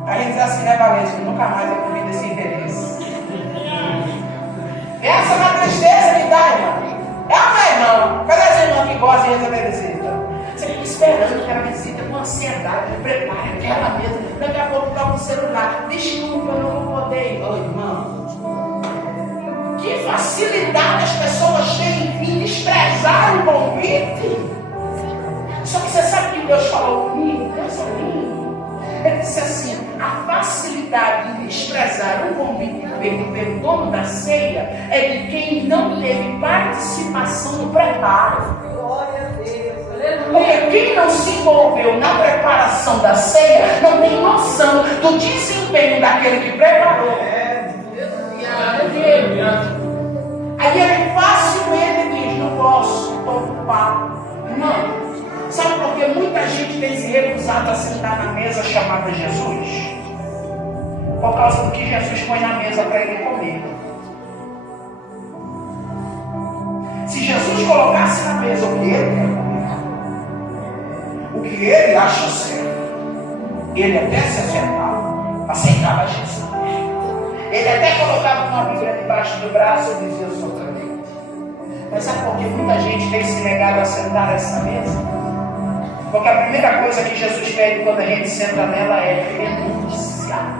A gente diz assim, né, Valente? Nunca mais eu comi desse interesse. Essa é uma tristeza que dá, irmão. É ou não é, irmão? Cadê as irmãs que gostam de receber visita? Você fica esperando aquela visita com ansiedade. Prepara aquela mesa. Daqui a pouco toca o celular. Desculpa, eu não vou poder ir. Ô, irmão. Que facilidade as pessoas têm em desprezar o convite. Só que você sabe que Deus falou comigo? Deus falou comigo. Ele disse assim, a facilidade em desprezar o convite feito pelo dono da ceia é de quem não teve participação no preparo. Glória a Deus. Porque quem não se envolveu na preparação da ceia não tem noção do desempenho daquele que preparou. Aí é fácil, ele diz, não posso, estou ocupado. Irmão, sabe por que muita gente tem se recusado a sentar na mesa chamada Jesus? Por causa do que Jesus põe na mesa para ele comer. Se Jesus colocasse na mesa o que ele quer comer, o que ele acha certo, ele até se aceitava Jesus. Ele até colocava uma Bíblia debaixo do braço e dizia, eu sou crente. Mas sabe por que muita gente tem se negado a sentar nessa mesa? Porque a primeira coisa que Jesus pede quando a gente senta nela é renunciar.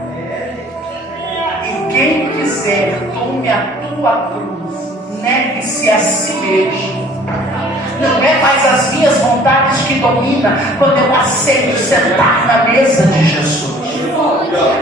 E quem quiser, tome a tua cruz, negue-se a si mesmo. Não é mais as minhas vontades que dominam quando eu aceito sentar na mesa de Jesus.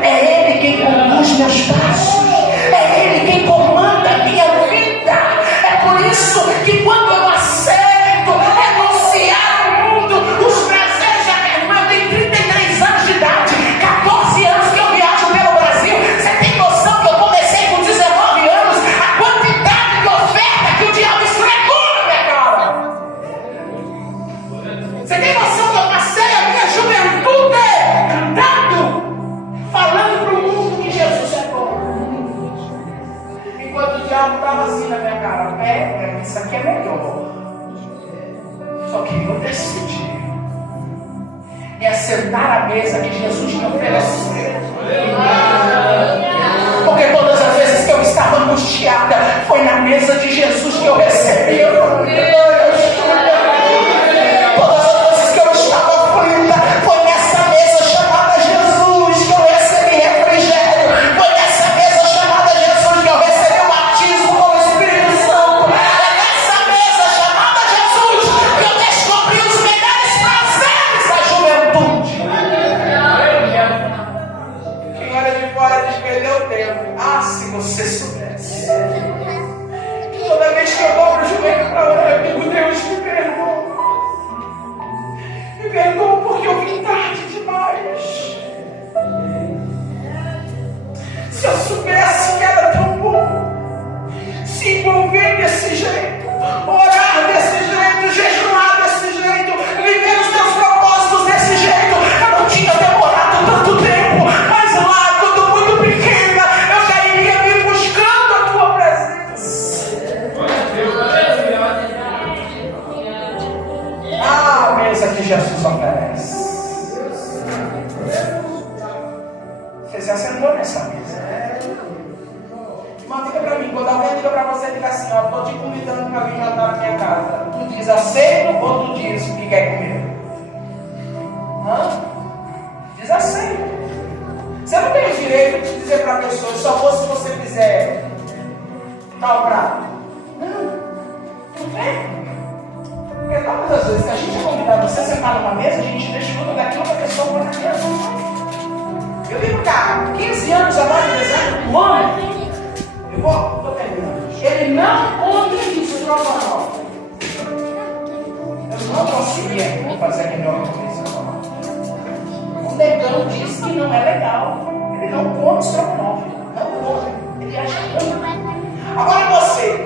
É Ele quem conduz meus passos. É Ele quem comanda a minha vida. É por isso que quando eu aceito renunciar ao mundo, os prazeres da minha irmã, eu tenho 33 anos de idade, 14 anos que eu viajo pelo Brasil. Você tem noção que eu comecei com 19 anos? A quantidade de oferta que o diabo esfregou na minha cara. Você tem noção que eu passei a minha juventude cantando, falando para o mundo que Jesus é bom? Enquanto o diabo estava assim na minha cara, isso aqui é melhor. Só que eu decidi me assentar à mesa que Jesus me ofereceu. Porque todas as vezes que eu estava angustiada, foi na mesa de Jesus que eu recebi. Todas as vezes que eu estava aflita, foi nessa mesa chamada Jesus que eu recebi refrigério. Foi nessa mesa chamada Jesus que eu recebi o batismo com o Espírito Santo. É nessa mesa chamada Jesus que eu descobri os melhores prazeres. Jesus oferece. Você se assentou nessa mesa. Mas diga para mim, quando alguém diga para você, diga assim, ó, estou te convidando para vir jantar na minha casa. Tu diz aceito ou tu diz o que quer comer? Hã? Diz aceito. Você não tem o direito de dizer para a pessoa, só vou se você fizer tal prato. Não tem. Porque todas as vezes que a gente é convidado a você sentar numa mesa, a gente deixa tudo daquilo que a pessoa põe na mesa. Eu vim cá, 15 anos agora no deserto, um homem. Estou terminando. Ele não come estrogonofe. Eu não conseguia fazer aquele homem comer estrogonofe. O negão disse que não é legal. Ele não come estrogonofe. Não come. Ele acha ruim. Agora você,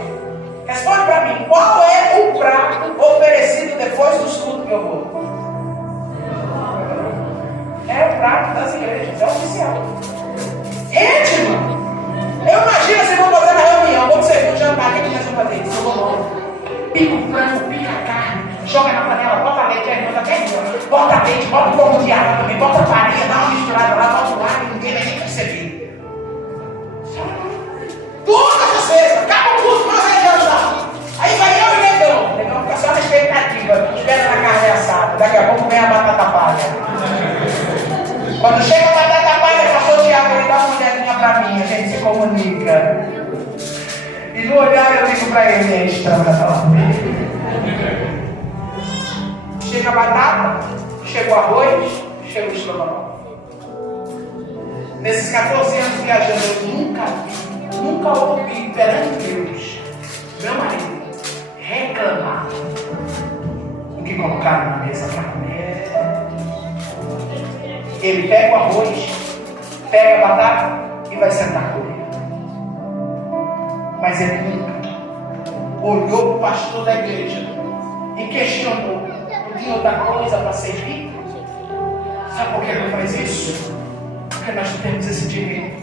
responde para mim, qual é o prato oferecido depois do estudo que eu vou? É o prato das igrejas, é oficial. Gente, irmão, eu imagino se vão fazer na reunião, vamos servir o jantar, o que nós vamos fazer? Pica o frango, pica a carne, joga na panela, bota leite, aí bota leite, bota um pouco de água também, bota farinha, dá uma misturada lá, bota o ar e ninguém vai nem perceber. Todas as vezes, acaba tudo, nós vamos jantar. Aí vai eu e o negão. O negão fica só na expectativa, espera na carne assada, daqui a pouco vem a batata palha. Quando chega a batata palha, pastor Tiago, ele dá uma olhadinha pra mim, a gente se comunica. E no olhar eu digo pra ele, é estranho essa palavra. Chega a batata, chega o arroz, chega o estrogonofe. Nesses 14 anos viajando, eu nunca ouvi perante Deus, meu marido, reclamar do que colocaram na mesa para comer. Ele pega o arroz, pega a batata e vai sentar com ele. Mas ele nunca olhou para o pastor da igreja e questionou: podia outra coisa para servir? Sabe por que ele faz isso? Porque nós temos esse direito.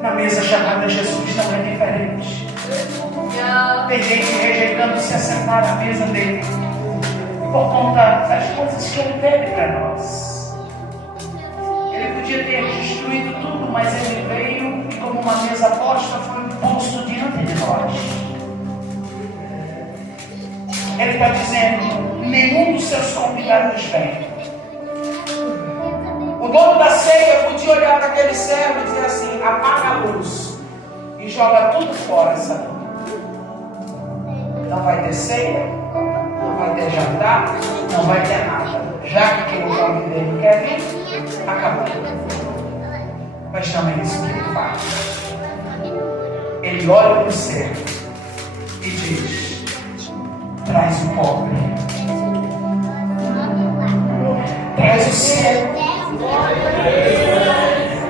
Na mesa chamada Jesus não é diferente. Tem gente rejeitando se assentar à mesa dele por conta das coisas que ele teve para nós. Ele podia ter destruído tudo, mas ele veio e, como uma mesa posta, foi posto diante de nós. Ele está dizendo: nenhum dos seus convidados vem. O dono da ceia podia olhar para aquele servo e dizer assim: apaga a luz e joga tudo fora, sabe? Não vai ter ceia, não vai ter jantar, não vai ter nada. Já que quem o convidei não quer vir, acabou. Mas não é isso que ele faz. Ele olha para o céu e diz: traz o pobre, traz o cego,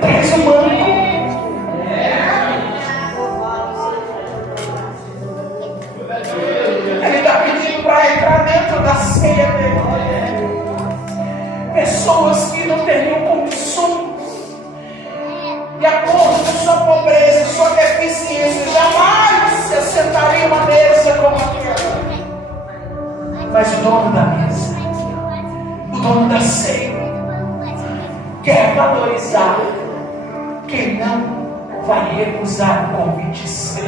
traz o manco. Ele está pedindo para entrar dentro da ceia dele. Pessoas que não teriam condições, de acordo com sua pobreza, sua deficiência, jamais se assentariam à mesa como aquela. Mas o dono da mesa, o dono da ceia, quer valorizar quem não vai recusar o convite seu.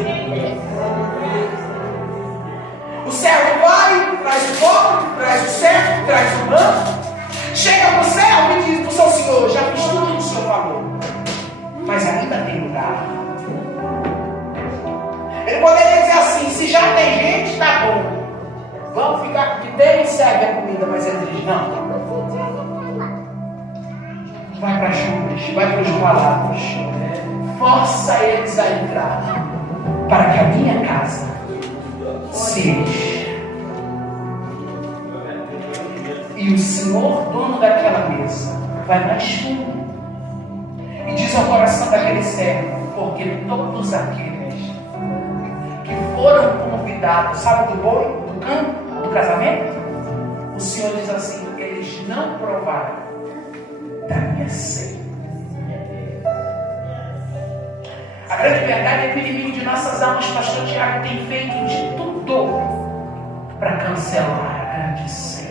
O servo vai, traz o pobre, traz o cego, traz o manco. Chega para o servo e diz para o seu senhor: já fiz tudo que o senhor falou, mas ainda tem lugar. Ele poderia dizer assim: se já tem gente, está bom, vamos ficar com o que tem e serve a comida. Mas ele diz: não, vai para as ruas, vai para os palácios, força eles a entrar, para que a minha casa se enche. E o Senhor, dono daquela mesa, vai mais fundo e diz ao coração daquele servo: porque todos aqueles que foram convidados, sabe do boi, do campo, do casamento? O Senhor diz assim: eles não provaram da minha ceia. A grande verdade é que o inimigo de nossas almas, pastor Tiago, tem feito de tudo para cancelar a grande ceia.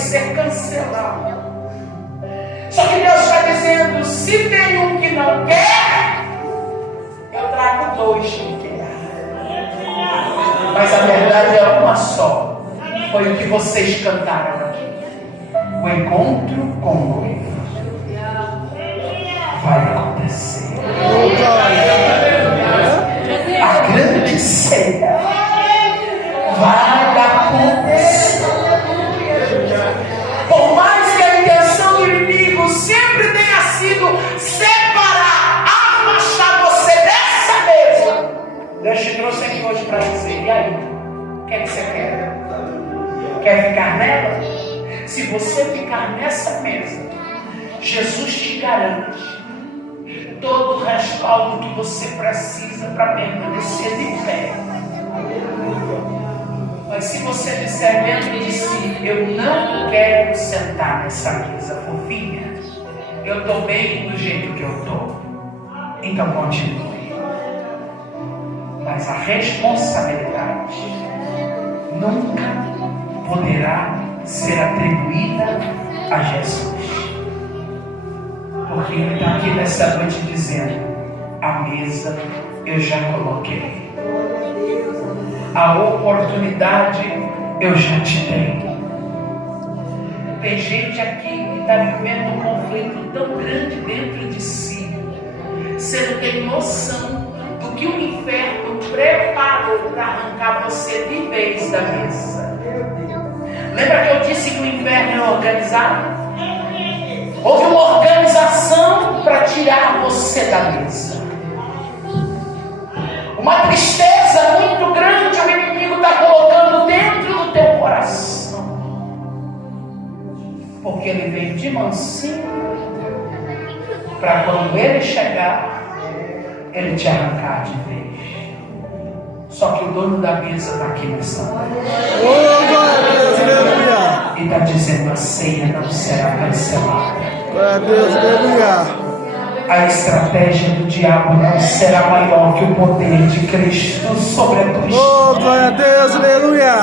ser cancelado. Só que Deus está dizendo, se tem um que não quer, eu trago dois que querem. Mas a verdade é uma só. Foi o que vocês cantaram aqui. O encontro com o noivo vai acontecer. A grande ceia vai acontecer. Por mais que a intenção do inimigo sempre tenha sido separar, afastar você dessa mesa, Deus te trouxe aqui hoje para dizer, e aí? O que é que você quer? Quer ficar nela? Se você ficar nessa mesa, Jesus te garante todo o respaldo que você precisa para permanecer de pé. Mas se você disser dentro de si, eu não quero sentar nessa mesa fofinha, eu estou bem do jeito que eu estou, então continue. Mas a responsabilidade nunca poderá ser atribuída a Jesus. Porque Ele está aqui nessa noite dizendo, a mesa eu já coloquei. A oportunidade eu já te dei. Tem gente aqui que está vivendo um conflito tão grande dentro de si. Você não tem noção do que o inferno preparou para arrancar você de vez da mesa. Lembra que eu disse que o inferno é organizado? Houve uma organização para tirar você da mesa. Uma tristeza muito grande o inimigo está colocando dentro do teu coração. Porque ele veio de mansinho para quando ele chegar, ele te arrancar de vez. Só que o dono da mesa está aqui nessa noite. E está dizendo, a ceia não será cancelada. Glória a Deus, aleluia. A estratégia do diabo não será maior que o poder de Cristo sobre a tua história. Oh, glória a Deus, aleluia.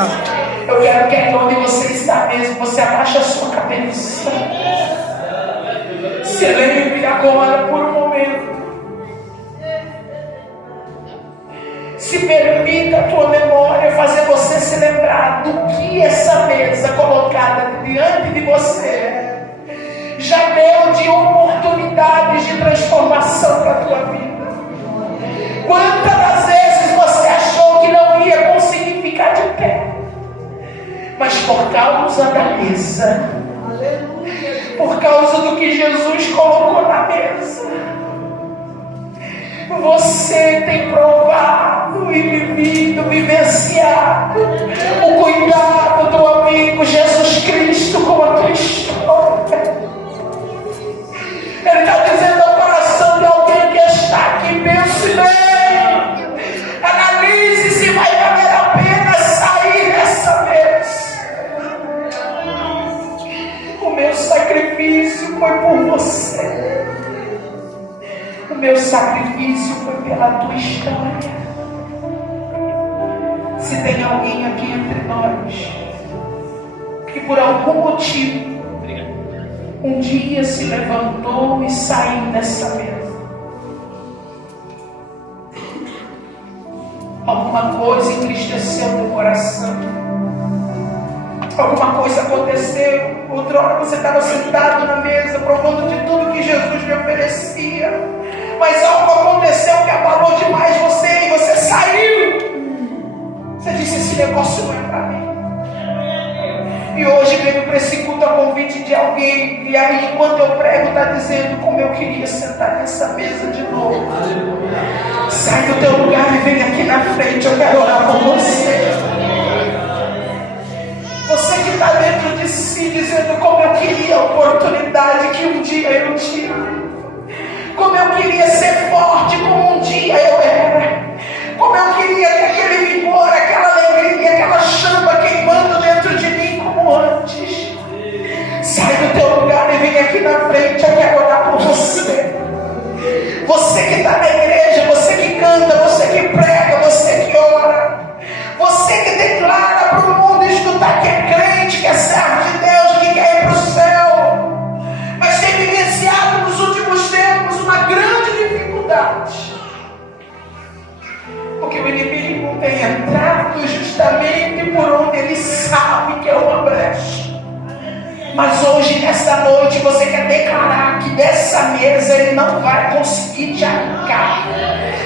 Eu quero que onde você está mesmo, você abaixe a sua cabeça. Se lembre agora por um momento. Se permita a tua memória fazer você se lembrar do que essa mesa colocada diante de você já deu de oportunidades de transformação para a tua vida. Quantas das vezes você achou que não ia conseguir ficar de pé, mas por causa da mesa, por causa do que Jesus colocou na mesa, você tem provado e vivenciado o cuidado do amigo Jesus Cristo com a tua história. Ele está dizendo ao coração de alguém que está aqui, pense bem, analise se vai valer a pena sair dessa mesa. O meu sacrifício foi por você. O meu sacrifício foi pela tua história. Se tem alguém aqui entre nós que por algum motivo um dia se levantou e saiu dessa mesa, alguma coisa entristeceu teu coração, alguma coisa aconteceu, outra hora você estava sentado na mesa provando de tudo que Jesus lhe oferecia, mas algo aconteceu que abalou demais você e você saiu. Você disse, esse negócio não é para mim. E hoje veio para esse culto a convite de alguém, e aí enquanto eu prego está dizendo como eu queria sentar nessa mesa de novo. Sai do teu lugar e vem aqui na frente, eu quero orar por você. Você que está dentro de si dizendo como eu queria a oportunidade que um dia eu tive, como eu queria ser forte como um dia eu era, como eu queria ter aquele vigor, aquela alegria, aquela chama queimando dentro de mim como antes. Sai do teu lugar e vem aqui na frente, eu quero orar por você. Você que está na igreja, você que canta, você que prega, você que ora, você que declara para o mundo escutar que é crente, que é servo de Deus, que dificuldade. Porque o inimigo tem entrado justamente por onde ele sabe que é uma brecha. Mas hoje, nesta noite, você quer declarar que dessa mesa ele não vai conseguir te arrancar.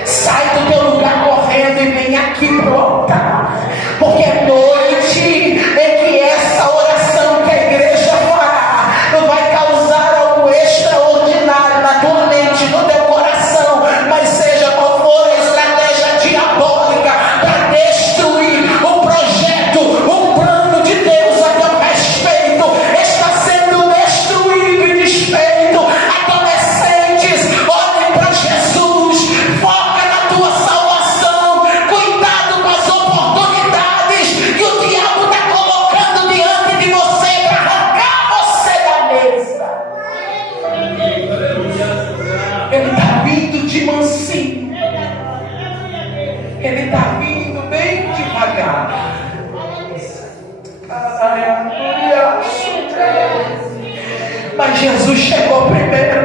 Sai do teu lugar correndo e vem aqui pro altar. Porque é noite em que essa oração que a igreja fará vai causar algo extraordinário na tua mente, no teu coração. Mas seja qual for a estratégia diabólica para destruir o projeto, o plano de Deus a teu respeito, está sendo destruído e desfeito. Adolescentes, olhem para Jesus, foca na tua salvação, cuidado com as oportunidades que o diabo está colocando diante de você para arrancar você da mesa. Ele está vindo de mansinho, ele está vindo bem devagar. Mas Jesus chegou primeiro.